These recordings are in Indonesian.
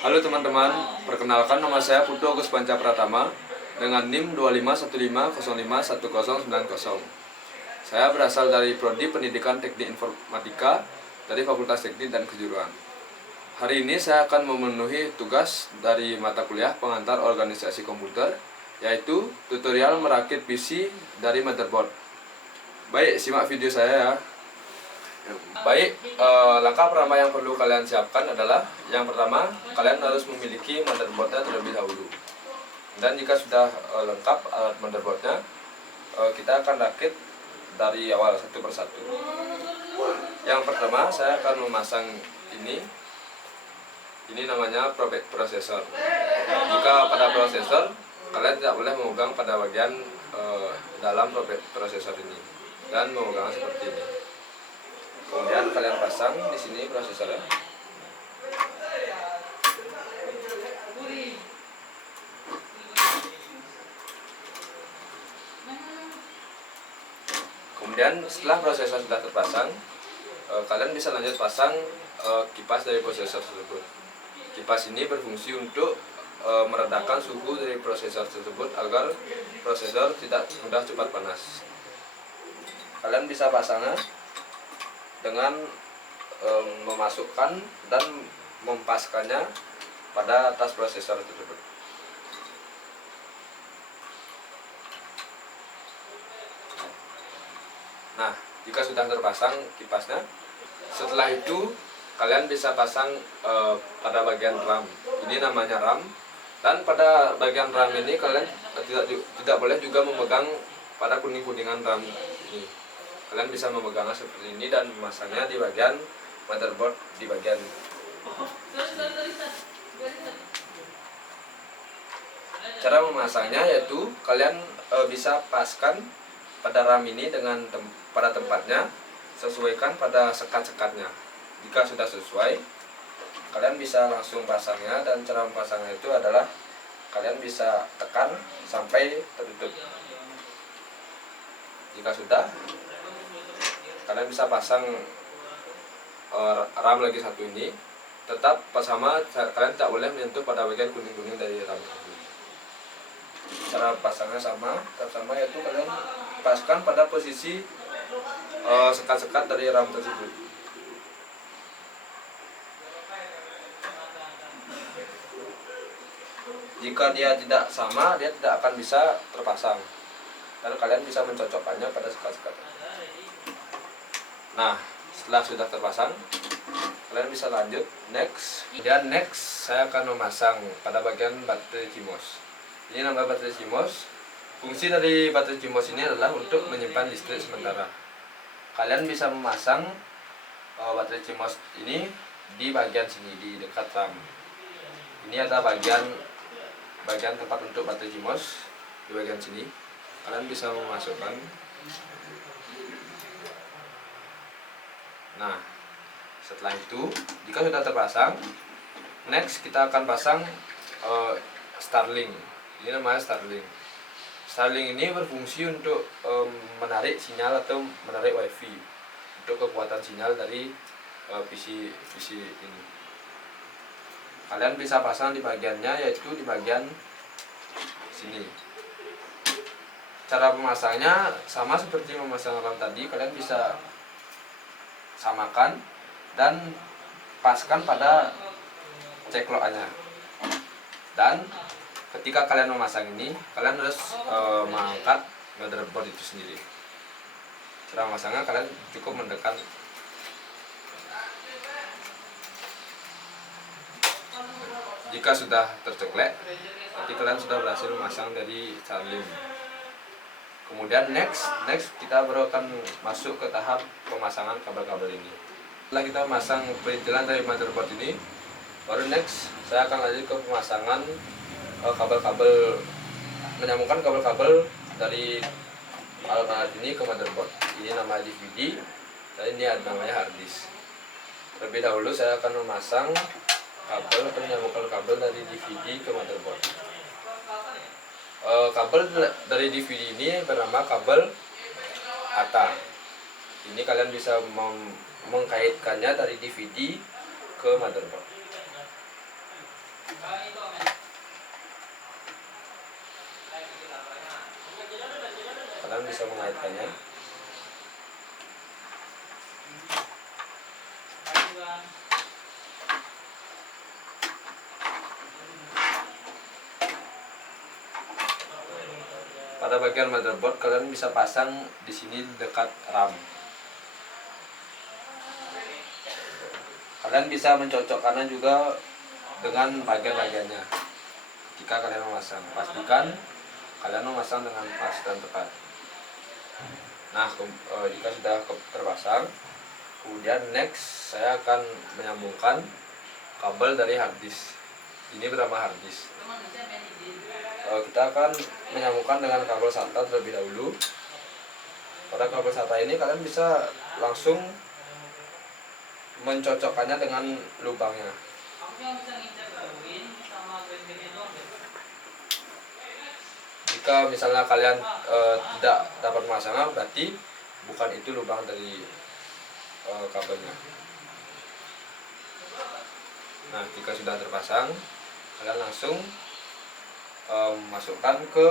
Halo teman-teman, perkenalkan nama saya Putu Agus Panca Pratama dengan NIM 2515051090. Saya berasal dari Prodi Pendidikan Teknik Informatika dari Fakultas Teknik dan Kejuruan. Hari ini saya akan memenuhi tugas dari mata kuliah pengantar organisasi komputer, yaitu tutorial merakit PC dari motherboard. Baik, simak video saya ya. Baik, langkah pertama yang perlu kalian siapkan adalah yang pertama, kalian harus memiliki motherboardnya terlebih dahulu. Dan jika sudah lengkap alat motherboardnya, kita akan rakit dari awal satu persatu. Yang pertama, saya akan memasang ini namanya prosesor. Jika pada prosesor, kalian tidak boleh memegang pada bagian dalam prosesor ini dan memegangnya seperti ini. Kemudian kalian pasang di sini prosesornya. Kemudian setelah prosesor sudah terpasang, kalian bisa lanjut pasang kipas dari prosesor tersebut. Kipas ini berfungsi untuk meredakan suhu dari prosesor tersebut agar prosesor tidak mudah cepat panas. Kalian bisa pasangnya dengan memasukkan dan mempaskannya pada atas prosesor tersebut. Nah, jika sudah terpasang kipasnya, setelah itu kalian bisa pasang pada bagian RAM. Ini namanya RAM. Dan pada bagian RAM ini kalian tidak boleh juga memegang pada kuning-kuningan RAM ini. Kalian bisa memegangnya seperti ini dan memasangnya di bagian motherboard di bagian ini. Cara memasangnya yaitu kalian bisa paskan pada RAM ini pada tempatnya, sesuaikan pada sekat-sekatnya. Jika sudah sesuai, kalian bisa langsung pasangnya, dan cara memasangnya itu adalah kalian bisa tekan sampai tertutup. Jika sudah, kalian bisa pasang RAM lagi satu ini. Tetap sama, kalian tidak boleh menyentuh pada bagian kuning-kuning dari RAM tersebut. Cara pasangnya tetap sama, yaitu kalian paskan pada posisi sekat-sekat dari RAM tersebut. Jika dia tidak sama, dia tidak akan bisa terpasang, dan kalian bisa mencocokkannya pada sekat-sekat. Nah, setelah sudah terpasang, kalian bisa lanjut next. Dan next, saya akan memasang pada bagian baterai CMOS. Ini nama baterai CMOS. Fungsi dari baterai CMOS ini adalah untuk menyimpan listrik sementara. Kalian bisa memasang baterai CMOS ini di bagian sini, di dekat RAM. Ini ada bagian tempat untuk baterai CMOS di bagian sini. Kalian bisa memasukkan. Nah, setelah itu, jika sudah terpasang, next kita akan pasang Starlink. Ini namanya Starlink. Starlink ini berfungsi untuk menarik sinyal atau menarik WiFi untuk kekuatan sinyal dari PC ini. Kalian bisa pasang di bagiannya, yaitu di bagian sini. Cara memasangnya sama seperti memasang RAM tadi. Kalian bisa samakan dan paskan pada ceklokannya. Dan ketika kalian memasang ini, kalian harus mengangkat motherboard itu sendiri. Cara memasangnya, kalian cukup mendekat. Jika sudah terceklek, berarti kalian sudah berhasil memasang dari Starlink. Kemudian next kita baru akan masuk ke tahap pemasangan kabel-kabel ini. Setelah kita memasang perintilan dari motherboard ini, baru next saya akan lanjut ke pemasangan kabel-kabel, menyambungkan kabel-kabel dari alat ini ke motherboard. Ini namanya DVD, dan ini namanya hard disk. Terlebih dahulu saya akan memasang kabel atau menyambungkan kabel dari DVD ke motherboard. Kabel dari DVD ini bernama kabel ATA. Ini kalian bisa mengkaitkannya dari DVD ke motherboard. Kalian bisa mengaitkannya. Pada bagian motherboard kalian bisa pasang di sini dekat RAM. Kalian bisa mencocokkannya juga dengan bagian-bagiannya. Jika kalian memasang, pastikan kalian memasang dengan pas dan tepat. Nah, jika sudah terpasang, kemudian next saya akan menyambungkan kabel dari harddisk. Ini bernama harddisk. Kita akan menyambungkan dengan kabel SATA terlebih dahulu. Pada kabel SATA ini kalian bisa langsung mencocokkannya dengan lubangnya. Jika misalnya kalian tidak dapat memasangnya, berarti bukan itu lubang dari kabelnya. Nah, jika sudah terpasang, kalian langsung masukkan ke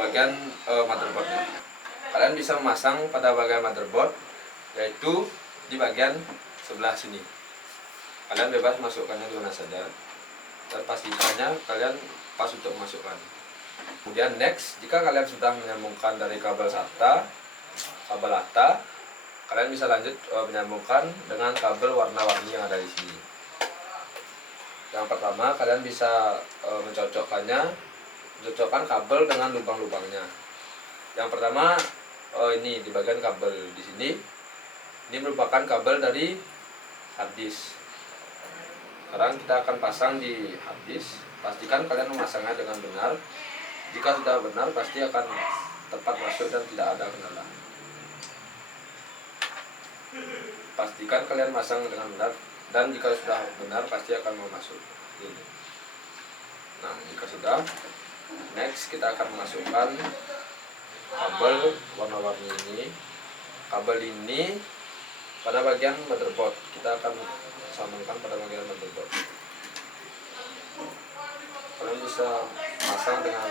bagian motherboardnya. Kalian bisa memasang pada bagian motherboard, yaitu di bagian sebelah sini. Kalian bebas masukkannya di mana saja, dan pastikannya kalian pas untuk memasukkan. Kemudian next, jika kalian sudah menyambungkan dari kabel SATA, kabel ATA, kalian bisa lanjut menyambungkan dengan kabel warna-warni yang ada di sini. Yang pertama, kalian bisa mencocokkan kabel dengan lubang-lubangnya. Yang pertama, ini di bagian kabel di sini. Ini merupakan kabel dari harddisk. Sekarang kita akan pasang di harddisk. Pastikan kalian memasangnya dengan benar. Jika sudah benar, pasti akan tepat masuk dan tidak ada kendala. Pastikan kalian pasang dengan benar, dan jika sudah benar pasti akan mau masuk ini. Nah, jika sudah, next kita akan memasukkan kabel warna-warni ini. Kabel ini pada bagian motherboard, kita akan sambungkan pada bagian motherboard. Kalian bisa pasang dengan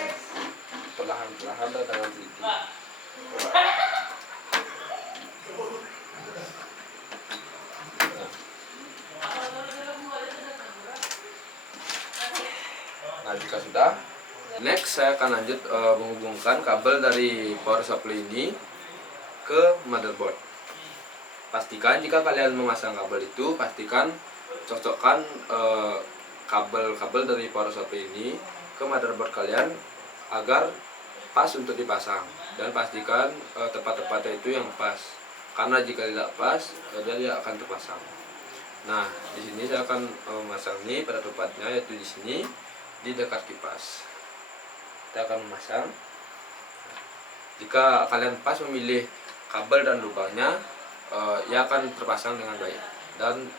perlahan-lahan dan dengan teliti. Nah, jika sudah, next saya akan lanjut menghubungkan kabel dari power supply ini ke motherboard. Pastikan jika kalian memasang kabel itu, pastikan cocokkan kabel-kabel dari power supply ini ke motherboard kalian agar pas untuk dipasang, dan pastikan tepat-tepatnya itu yang pas, karena jika tidak pas dia tidak akan terpasang. Nah, di sini saya akan memasang ini pada tempatnya, yaitu di sini di dekat kipas. Kita akan memasang. Jika kalian pas memilih kabel dan lubangnya, ia akan terpasang dengan baik dan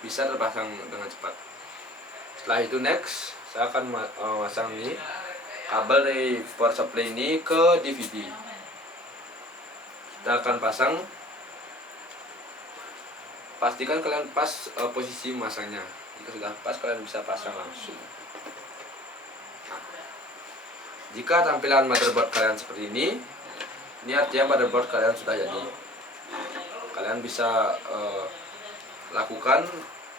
bisa terpasang dengan cepat. Setelah itu next, saya akan memasang ini kabel dari power supply ini ke DVD. Kita akan pasang. Pastikan kalian pas posisi memasangnya. Jika sudah pas, kalian bisa pasang langsung. Nah, jika tampilan motherboard kalian seperti ini artinya motherboard kalian sudah jadi. Kalian bisa lakukan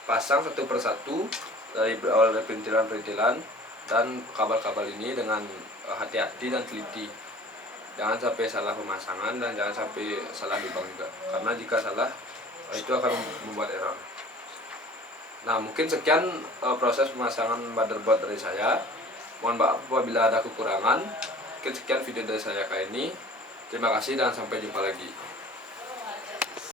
pasang satu persatu dari berawal dari perintilan-perintilan dan kabel-kabel ini dengan hati-hati dan teliti. Jangan sampai salah pemasangan dan jangan sampai salah lubang juga, karena jika salah itu akan membuat error. Nah, mungkin sekian proses pemasangan motherboard dari saya. Mohon maaf apabila ada kekurangan. Mungkin sekian video dari saya kali ini. Terima kasih dan sampai jumpa lagi.